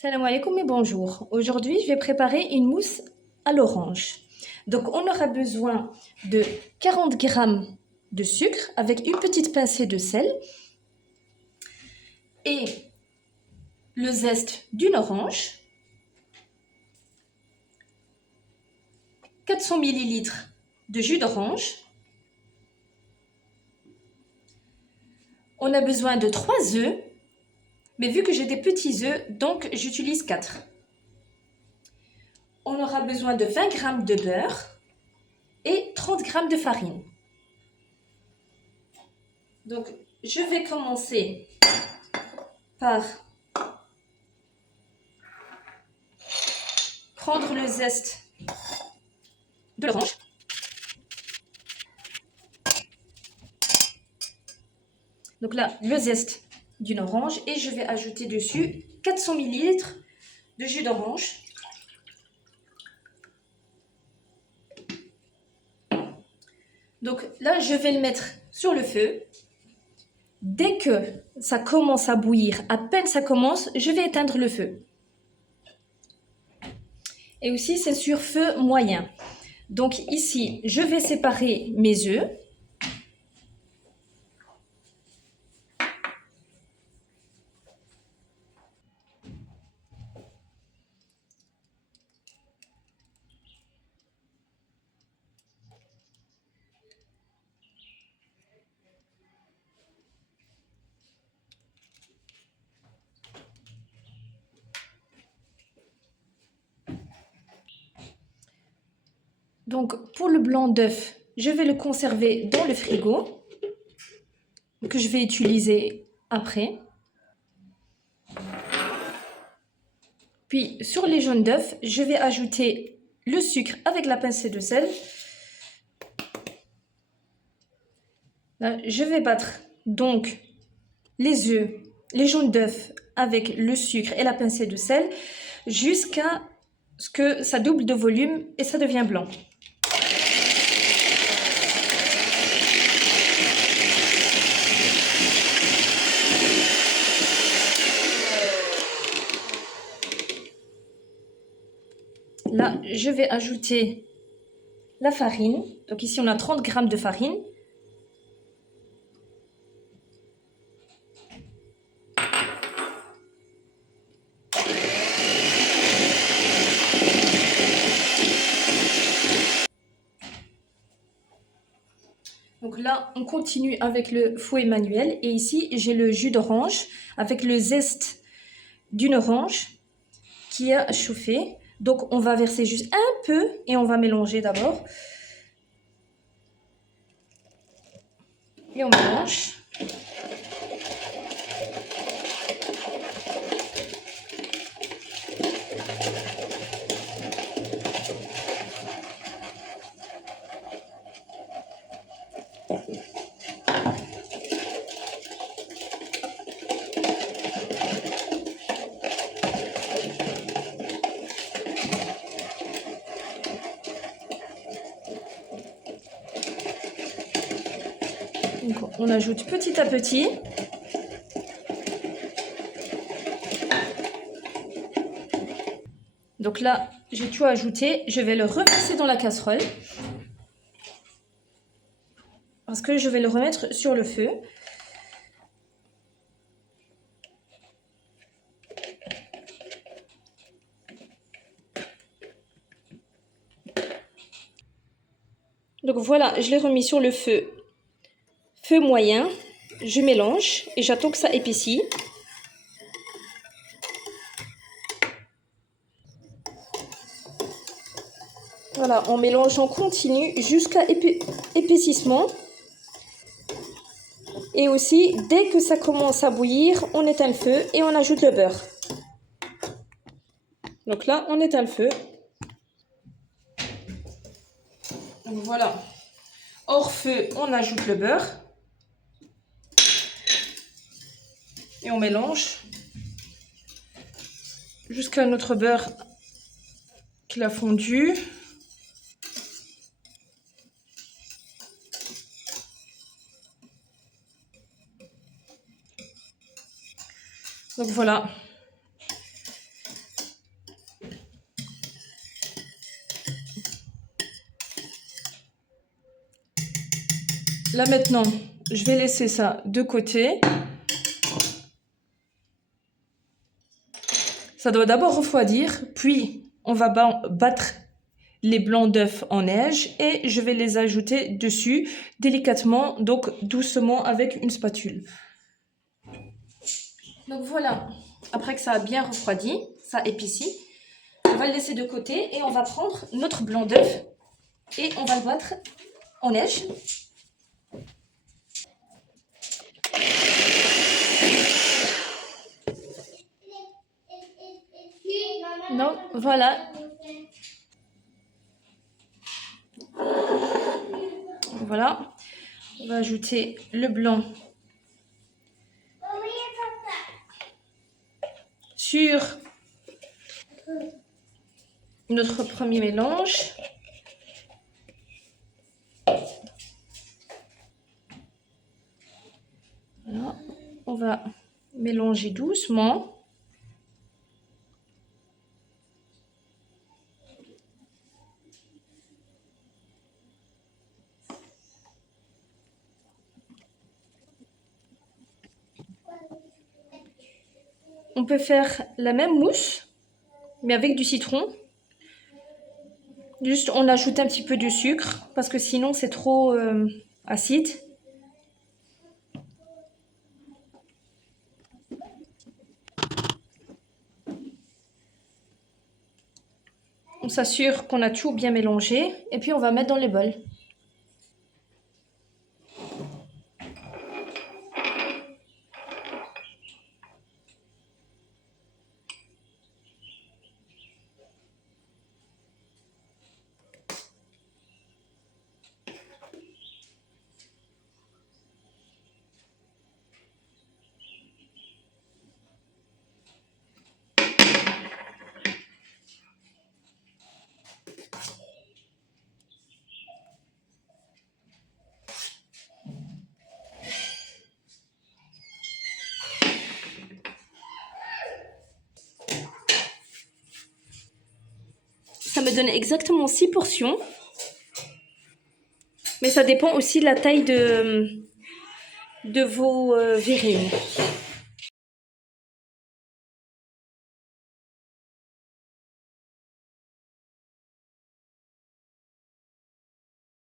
Salam alaikum et bonjour. Aujourd'hui, je vais préparer une mousse à l'orange. Donc, on aura besoin de 40 grammes de sucre avec une petite pincée de sel et le zeste d'une orange, 400 ml de jus d'orange. On a besoin de 3 œufs, mais vu que j'ai des petits œufs, donc j'utilise 4. On aura besoin de 20 g de beurre et 30 g de farine. Donc, je vais commencer par prendre le zeste de l'orange. Donc là, le zeste d'une orange et je vais ajouter dessus 400 ml de jus d'orange. Donc là, je vais le mettre sur le feu. Dès que ça commence à bouillir, à peine ça commence, je vais éteindre le feu. Et aussi, c'est sur feu moyen. Donc ici, je vais séparer mes œufs. Donc pour le blanc d'œuf, je vais le conserver dans le frigo, que je vais utiliser après. Puis sur les jaunes d'œufs, je vais ajouter le sucre avec la pincée de sel. Là, je vais battre donc les œufs, les jaunes d'œufs avec le sucre et la pincée de sel jusqu'à ce que ça double de volume et ça devient blanc. Là, je vais ajouter la farine. Donc ici, on a 30 g de farine. Donc là, on continue avec le fouet manuel. Et ici, j'ai le jus d'orange avec le zeste d'une orange qui a chauffé. Donc, on va verser juste un peu et on va mélanger d'abord. Et on mélange. Donc, on ajoute petit à petit. Donc là, j'ai tout ajouté. Je vais le reverser dans la casserole. Parce que je vais le remettre sur le feu. Donc voilà, je l'ai remis sur le feu. Feu moyen. Je mélange et j'attends que ça épaissit. Voilà, on mélange en continu jusqu'à épaississement. Et aussi, dès que ça commence à bouillir, on éteint le feu et on ajoute le beurre. Donc là, on éteint le feu. Donc voilà. Hors feu, on ajoute le beurre. Et on mélange jusqu'à notre beurre qu'il a fondu. Donc voilà. Là maintenant, je vais laisser ça de côté. Ça doit d'abord refroidir, puis on va battre les blancs d'œufs en neige et je vais les ajouter dessus délicatement, donc doucement avec une spatule. Donc voilà, après que ça a bien refroidi, ça épicie, on va le laisser de côté et on va prendre notre blanc d'œuf et on va le battre en neige. Donc voilà. Voilà. On va ajouter le blanc sur notre premier mélange. Voilà. On va mélanger doucement. On peut faire la même mousse, mais avec du citron. Juste, on ajoute un petit peu de sucre, parce que sinon c'est trop acide. On s'assure qu'on a tout bien mélangé, et puis on va mettre dans les bols. Ça me donne exactement 6 portions. Mais ça dépend aussi de la taille de vos verrines.